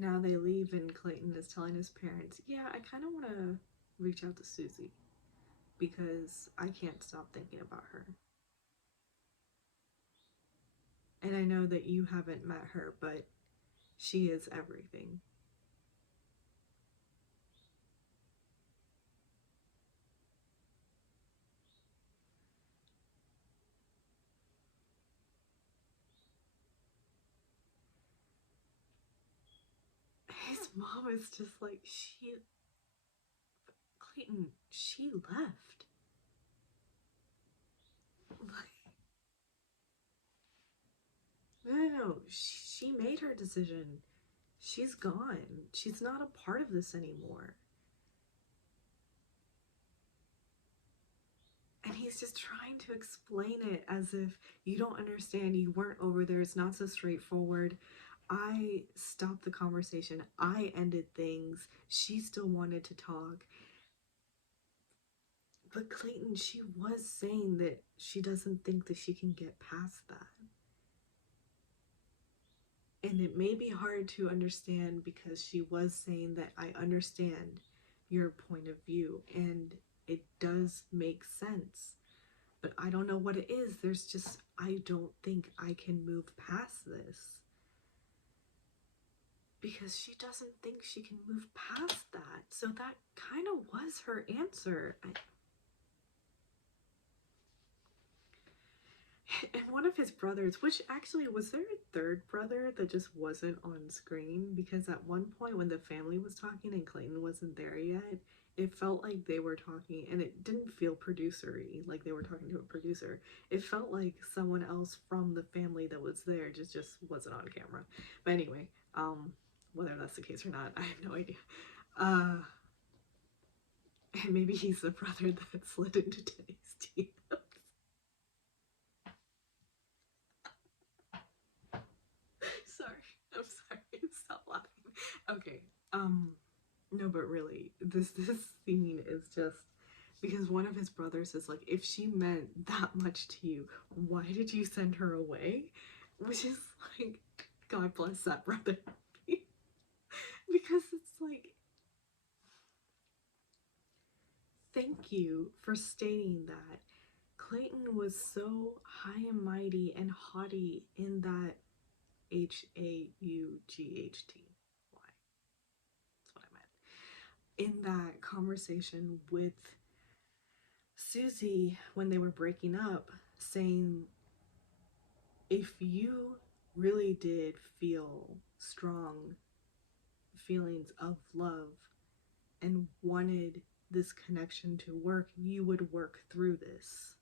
And now they leave, and Clayton is telling his parents, yeah, I kind of want to reach out to Susie because I can't stop thinking about her. And I know that you haven't met her, but she is everything. His mom is just like, Clayton, she left. Like, no, she made her decision. She's gone. She's not a part of this anymore. And he's just trying to explain it as if you don't understand, you weren't over there, it's not so straightforward. I stopped the conversation, I ended things, she still wanted to talk. But Clayton, she was saying that she doesn't think that she can get past that. And it may be hard to understand because she was saying that I understand your point of view and it does make sense. But I don't know what it is. There's just, I don't think I can move past this. Because she doesn't think she can move past that. So that kind of was her answer. And one of his brothers, which actually, was there a third brother that just wasn't on screen? Because at one point when the family was talking and Clayton wasn't there yet, it felt like they were talking, and it didn't feel producer-y, like they were talking to a producer. It felt like someone else from the family that was there just wasn't on camera. But anyway, whether that's the case or not, I have no idea. And maybe he's the brother that slid into today's team. Sorry, I'm sorry. Stop laughing. Okay. No, but really, this scene is just because one of his brothers is like, if she meant that much to you, why did you send her away? Which is like, God bless that brother. Because it's like, thank you for stating that. Clayton was so high and mighty and haughty in that Haught. Why? That's what I meant. In that conversation with Susie when they were breaking up, saying, if you really did feel strong feelings of love and wanted this connection to work, you would work through this.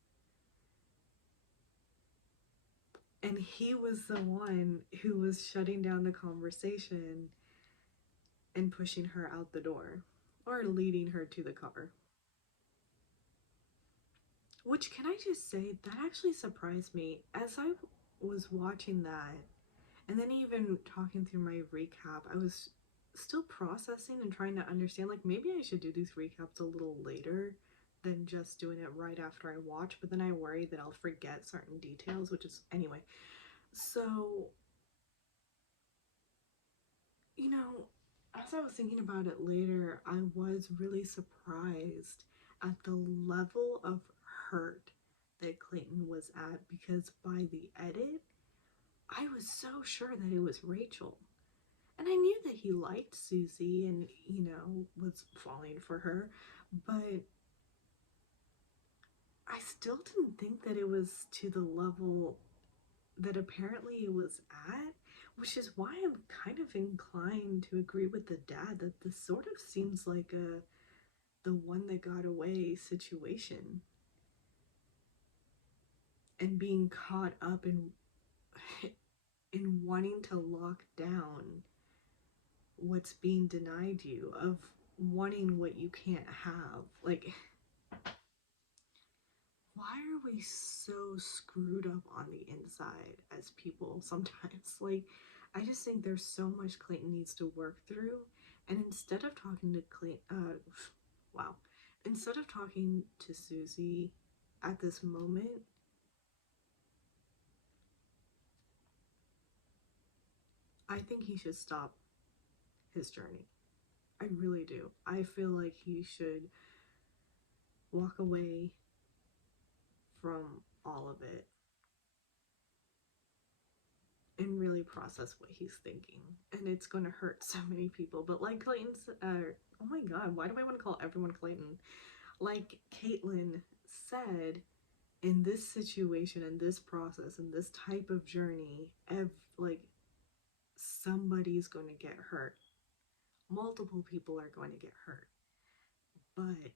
And he was the one who was shutting down the conversation and pushing her out the door, or leading her to the car. Which, can I just say, that actually surprised me as I was watching that, and then even talking through my recap, I was still processing and trying to understand, like, maybe I should do these recaps a little later than just doing it right after I watch, but then I worry that I'll forget certain details, which is, anyway. So, you know, as I was thinking about it later, I was really surprised at the level of hurt that Clayton was at, because by the edit, I was so sure that it was Rachel. And I knew that he liked Susie and, you know, was falling for her, but I still didn't think that it was to the level that apparently it was at, which is why I'm kind of inclined to agree with the dad that this sort of seems like the one that got away situation, and being caught up in wanting to lock down what's being denied you, of wanting what you can't have. Like, why are we so screwed up on the inside as people sometimes? Like, I just think there's so much Clayton needs to work through, and instead of talking to wow, instead of talking to Susie at this moment, I think he should stop his journey. I really do. I feel like he should walk away from all of it and really process what he's thinking. And it's going to hurt so many people. But like Clayton's, oh my God, why do I want to call everyone Clayton? Like Caitlin said, in this situation, in this process, in this type of journey, like somebody's going to get hurt. Multiple people are going to get hurt. But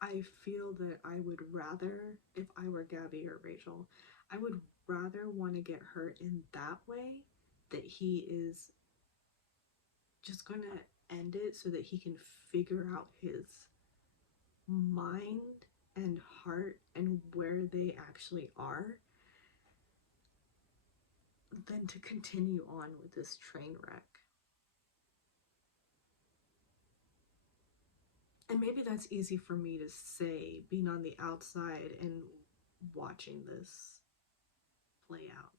I feel that I would rather, if I were Gabby or Rachel, I would rather want to get hurt in that way, that he is just going to end it so that he can figure out his mind and heart and where they actually are, than to continue on with this train wreck. And maybe that's easy for me to say, being on the outside and watching this play out.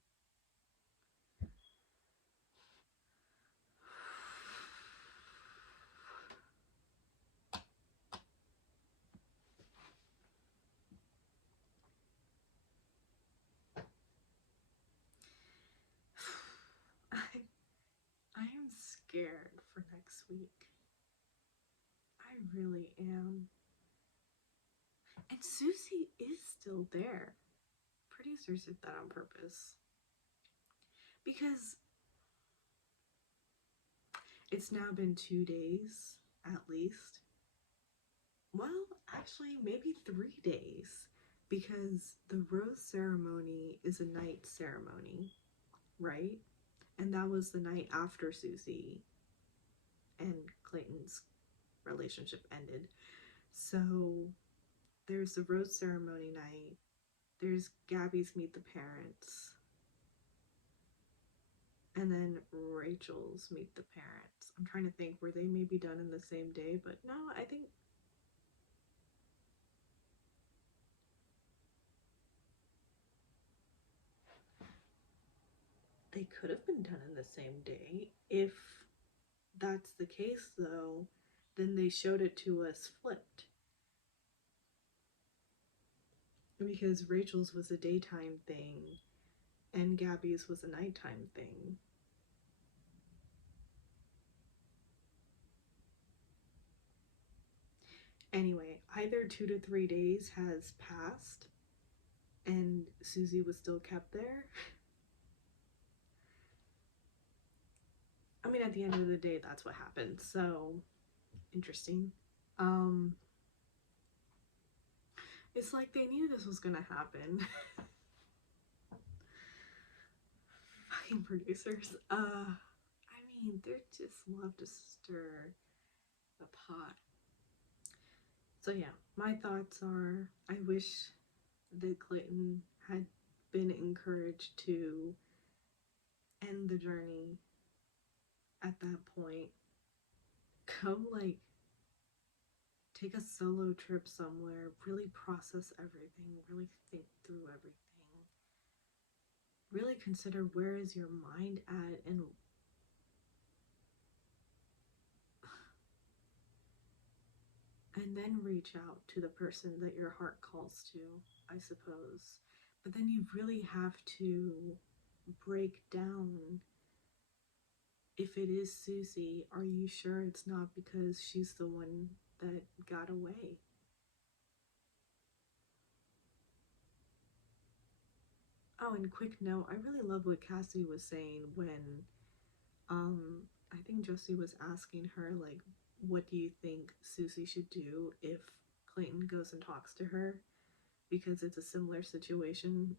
I am scared for next week. I really am. And Susie is still there. Producers did that on purpose. Because it's now been 2 days, at least. Well, actually, maybe 3 days. Because the rose ceremony is a night ceremony, right? And that was the night after Susie and Clayton's relationship ended. So there's the rose ceremony night. There's Gabby's meet the parents. And then Rachel's meet the parents. I'm trying to think, were they maybe done in the same day? But no, I think they could have been done in the same day. If that's the case, though, then they showed it to us flipped. Because Rachel's was a daytime thing and Gabby's was a nighttime thing. Anyway, either 2 to 3 days has passed and Susie was still kept there. I mean, at the end of the day, that's what happened. So, interesting. It's like they knew this was gonna happen. Fucking producers. I mean, they just love to stir the pot. So yeah, my thoughts are, I wish that Clayton had been encouraged to end the journey at that point. Go, like, take a solo trip somewhere, really process everything, really think through everything, really consider where is your mind at, and then reach out to the person that your heart calls to, I suppose. But then you really have to break down, if it is Susie, are you sure it's not because she's the one that got away? Oh, and quick note, I really love what Cassie was saying when I think Josie was asking her, like, what do you think Susie should do if Clayton goes and talks to her? Because it's a similar situation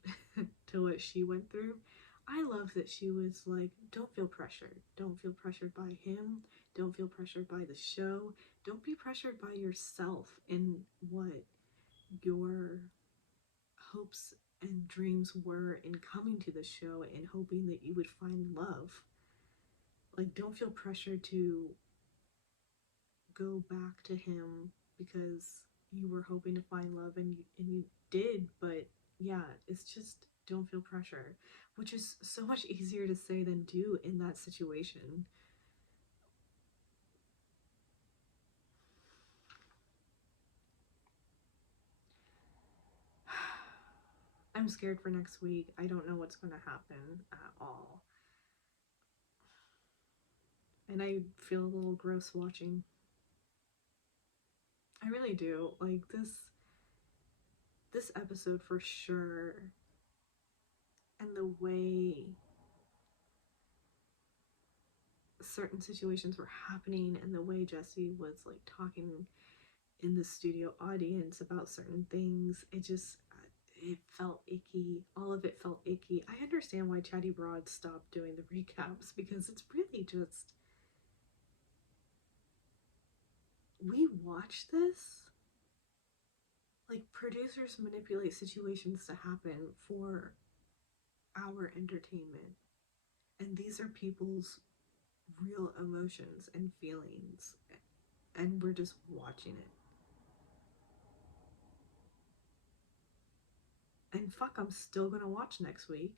to what she went through. I love that she was like, don't feel pressured. Don't feel pressured by him. Don't feel pressured by the show. Don't be pressured by yourself in what your hopes and dreams were in coming to the show and hoping that you would find love. Like, don't feel pressured to go back to him because you were hoping to find love and you did, but yeah, it's just, don't feel pressure. which is so much easier to say than do in that situation. I'm scared for next week. I don't know what's going to happen at all. And I feel a little gross watching. I really do. Like this episode for sure, and the way certain situations were happening and the way Jesse was like talking in the studio audience about certain things, it felt icky. All of it felt icky. I understand why Chatty Broad stopped doing the recaps, because it's really just, we watch this, like, producers manipulate situations to happen for our entertainment, and these are people's real emotions and feelings, and we're just watching it. And fuck, I'm still gonna watch next week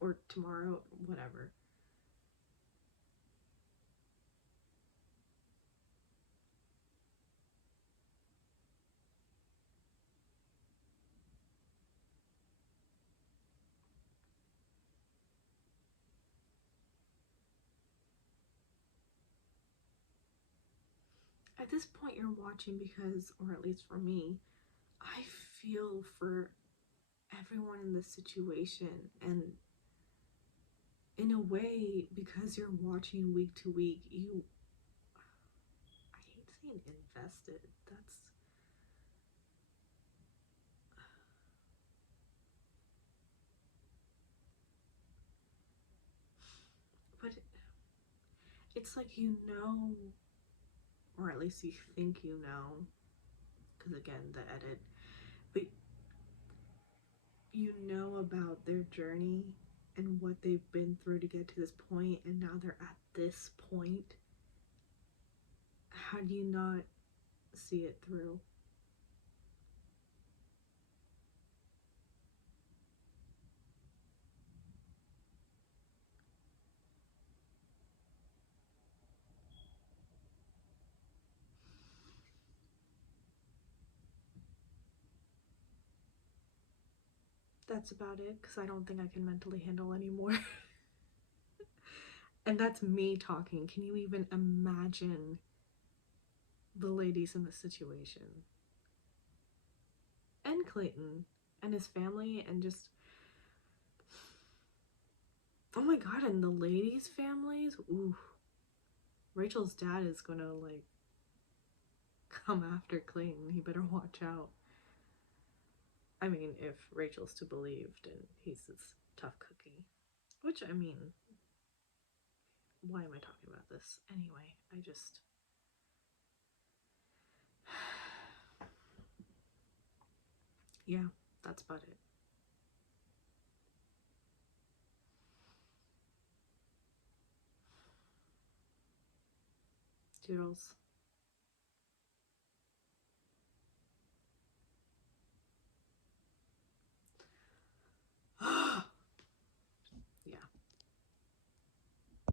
or tomorrow, whatever. At this point, you're watching because, or at least for me, I feel for everyone in this situation, and in a way, because you're watching week to week, I hate saying invested, but it's like, or at least you think because again, the edit, but you know about their journey and what they've been through to get to this point, and now they're at this point. How do you not see it through? That's about it, because I don't think I can mentally handle anymore. And that's me talking. Can you even imagine the ladies in the situation? And Clayton and his family, and just, oh my god, and the ladies' families. Ooh, Rachel's dad is gonna like come after Clayton. He better watch out. I mean, if Rachel's to believe, and he's this tough cookie. Which, I mean, why am I talking about this? Anyway, yeah, that's about it. Toodles.